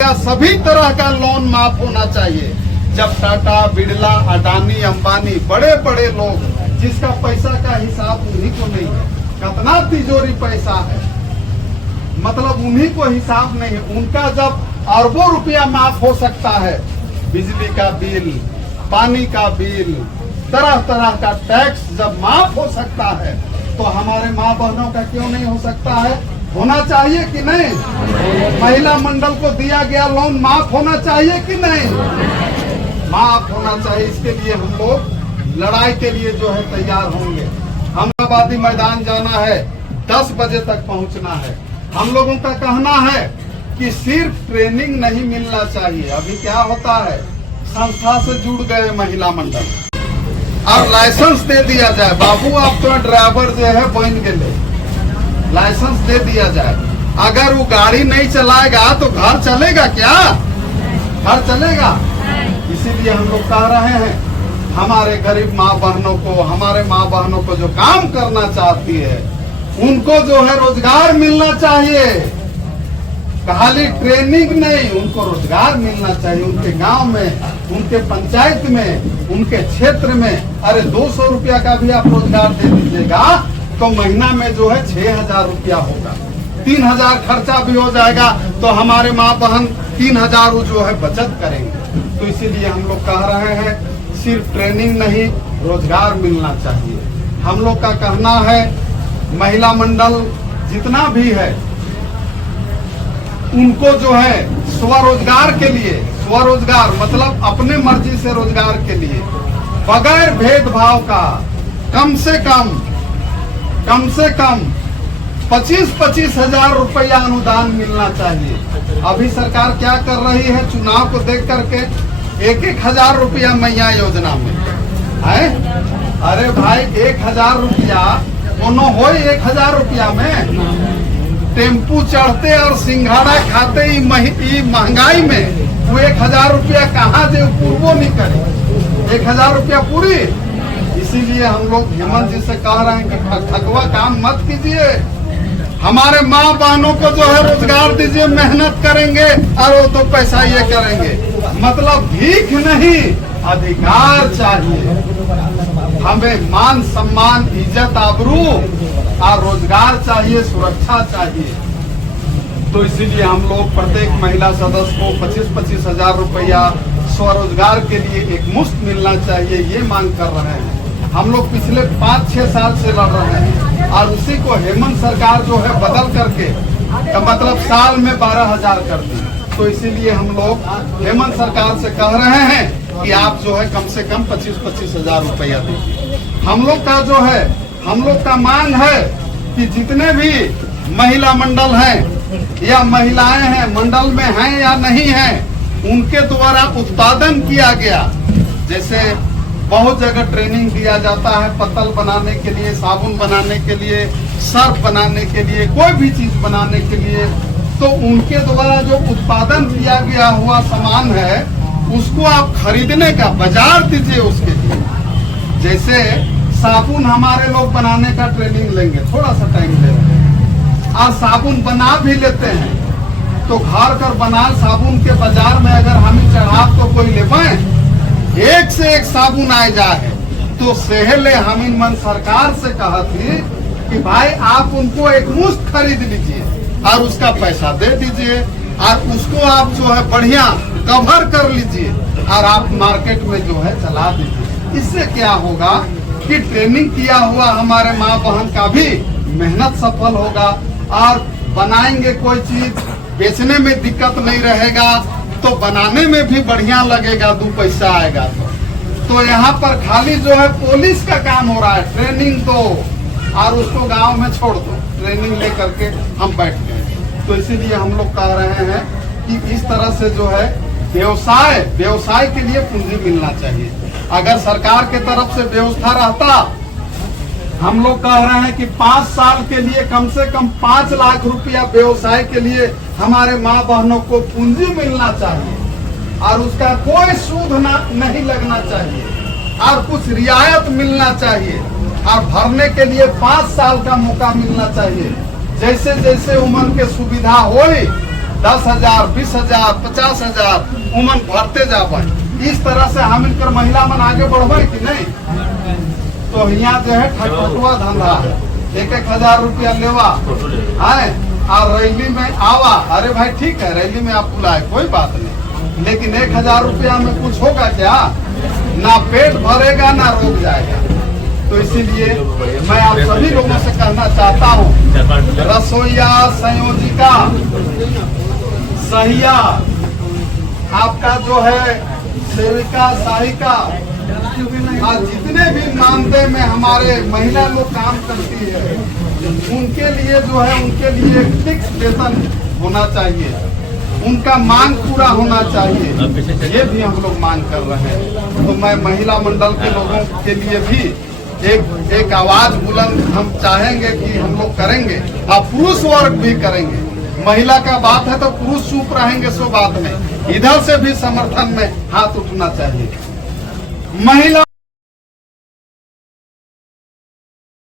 सभी तरह का लोन माफ होना चाहिए। जब टाटा, बिरला, अडानी, अंबानी बड़े बड़े लोग जिसका पैसा का हिसाब उन्हीं को नहीं है, कितना तिजोरी पैसा है, मतलब उन्हीं को हिसाब नहीं है। उनका जब अरबों रुपया माफ हो सकता है, बिजली का बिल, पानी का बिल, तरह तरह का टैक्स जब माफ हो सकता है, तो हमारे माँ बहनों का क्यों नहीं हो सकता है? होना चाहिए कि नहीं? महिला मंडल को दिया गया लोन माफ होना चाहिए कि नहीं? माफ होना चाहिए। इसके लिए हम लोग लड़ाई के लिए जो है तैयार होंगे। हमलाबादी मैदान जाना है, 10 बजे तक पहुंचना है। हम लोगों का कहना है कि सिर्फ ट्रेनिंग नहीं मिलना चाहिए। अभी क्या होता है, संस्था से जुड़ गए महिला मंडल, अब लाइसेंस दे दिया जाए, बाबू आप तो ड्राइवर जो है बन गए, लाइसेंस दे दिया जाए। अगर वो गाड़ी नहीं चलाएगा तो घर चलेगा क्या? घर चलेगा? इसीलिए हम लोग कह रहे हैं, हमारे गरीब माँ बहनों को, हमारे माँ बहनों को जो काम करना चाहती है, उनको जो है रोजगार मिलना चाहिए। खाली ट्रेनिंग नहीं, उनको रोजगार मिलना चाहिए। उनके गांव में, उनके पंचायत में, उनके क्षेत्र में। अरे 200 रुपया का भी आप रोजगार दे दीजिएगा तो महीना में जो है 6,000 रुपया होगा, 3,000 खर्चा भी हो जाएगा, तो हमारे माँ बहन 3,000 जो है बचत करेंगे। तो इसीलिए हम लोग कह रहे हैं, सिर्फ ट्रेनिंग नहीं, रोजगार मिलना चाहिए। हम लोग का कहना है, महिला मंडल जितना भी है, उनको जो है स्वरोजगार के लिए, स्वरोजगार मतलब अपने मर्जी से रोजगार के लिए, बगैर भेदभाव का कम से कम 25-25 हजार रुपया अनुदान मिलना चाहिए। अभी सरकार क्या कर रही है, चुनाव को देख करके 1-1 हजार रुपया मैया योजना में है। अरे भाई 1,000 रुपया कोनो हो, 1,000 रुपया में टेम्पू चढ़ते और सिंघाड़ा खाते ही महंगाई में वो 1,000 रुपया कहाँ से पूर्वो नहीं करे? 1,000 रुपया पूरी। इसीलिए हम लोग हेमंत जी से कह रहे हैं कि ठगवा काम मत कीजिए, हमारे माँ बहनों को जो है रोजगार दीजिए, मेहनत करेंगे और वो तो पैसा ये करेंगे। मतलब भीख नहीं, अधिकार चाहिए हमें, मान सम्मान, इज्जत, आबरू और रोजगार चाहिए, सुरक्षा चाहिए। तो इसीलिए हम लोग प्रत्येक महिला सदस्य को 25-25 हजार रुपया स्वरोजगार के लिए एक मुश्त मिलना चाहिए, ये मांग कर रहे हैं। हम लोग पिछले 5-6 साल से लड़ रहे हैं और उसी को हेमंत सरकार जो है बदल करके मतलब साल में 12,000 कर दी। तो इसीलिए हम लोग हेमंत सरकार से कह रहे हैं कि आप जो है कम से कम 25-25 हजार रुपया दीजिए। हम लोग का जो है, हम लोग का मांग है कि जितने भी महिला मंडल हैं या महिलाएं हैं, मंडल में हैं या नहीं हैं, उनके द्वारा उत्पादन किया गया, जैसे बहुत जगह ट्रेनिंग दिया जाता है पत्तल बनाने के लिए, साबुन बनाने के लिए, सर्फ बनाने के लिए, कोई भी चीज बनाने के लिए, तो उनके द्वारा जो उत्पादन किया गया हुआ सामान है उसको आप खरीदने का बाजार दीजिए उसके लिए। जैसे साबुन हमारे लोग बनाने का ट्रेनिंग लेंगे, थोड़ा सा टाइम लेंगे और साबुन बना भी लेते हैं, तो घर कर बना साबुन के बाजार में अगर हम चढ़ा तो कोई ले पाए, एक से एक साबुन आए जाए। तो सेहले हम इन मन सरकार से कहा थी कि भाई आप उनको एक मुश्त खरीद लीजिए और उसका पैसा दे दीजिए और उसको आप जो है बढ़िया कवर कर लीजिए और आप मार्केट में जो है चला दीजिए। इससे क्या होगा कि ट्रेनिंग किया हुआ हमारे माँ बहन का भी मेहनत सफल होगा और बनाएंगे कोई चीज, बेचने में दिक्कत नहीं रहेगा, तो बनाने में भी बढ़िया लगेगा, 2 पैसा आएगा। तो यहाँ पर खाली जो है पुलिस का काम हो रहा है, ट्रेनिंग दो और उसको गांव में छोड़ दो, ट्रेनिंग लेकर के हम बैठ गए। तो इसीलिए हम लोग कह रहे हैं कि इस तरह से जो है व्यवसाय के लिए पूंजी मिलना चाहिए। अगर सरकार के तरफ से व्यवस्था रहता, हम लोग कह रहे हैं कि 5 साल के लिए कम से कम 5 लाख रुपया व्यवसाय के लिए हमारे माँ बहनों को पूंजी मिलना चाहिए और उसका कोई सूद नहीं लगना चाहिए और कुछ रियायत मिलना चाहिए और भरने के लिए 5 साल का मौका मिलना चाहिए। जैसे जैसे उम्र के सुविधा होई 10,000, 20,000, 50,000 उमन भरते जाबे। इस तरह से हम इनकर महिला मन आगे बढ़बे कि नहीं। तो यहाँ जो है ठटपटुआ धंधा है, 1,000 रुपया लेवा आए और रैली में आवा। अरे भाई ठीक है, रैली में आप बुलाए कोई बात नहीं, लेकिन 1,000 रुपया में कुछ होगा क्या? ना पेट भरेगा ना रोक जाएगा। तो इसीलिए मैं आप सभी लोगों से कहना चाहता हूँ, रसोईया, संयोजिका, सहिया, आपका जो है सेविका, सहायिका, आज जितने भी मानदेय में हमारे महिला लोग काम करती है, उनके लिए जो है उनके लिए फिक्स वेतन होना चाहिए, उनका मांग पूरा होना चाहिए। ये भी हम लोग मांग कर रहे हैं। तो मैं महिला मंडल के लोगों के लिए भी एक आवाज बुलंद हम चाहेंगे कि हम लोग करेंगे, और पुरुष वर्ग भी करेंगे। महिला का बात है तो पुरुष चुप रहेंगे, सो बात नहीं, इधर से भी समर्थन में हाथ उठना चाहिए। महिला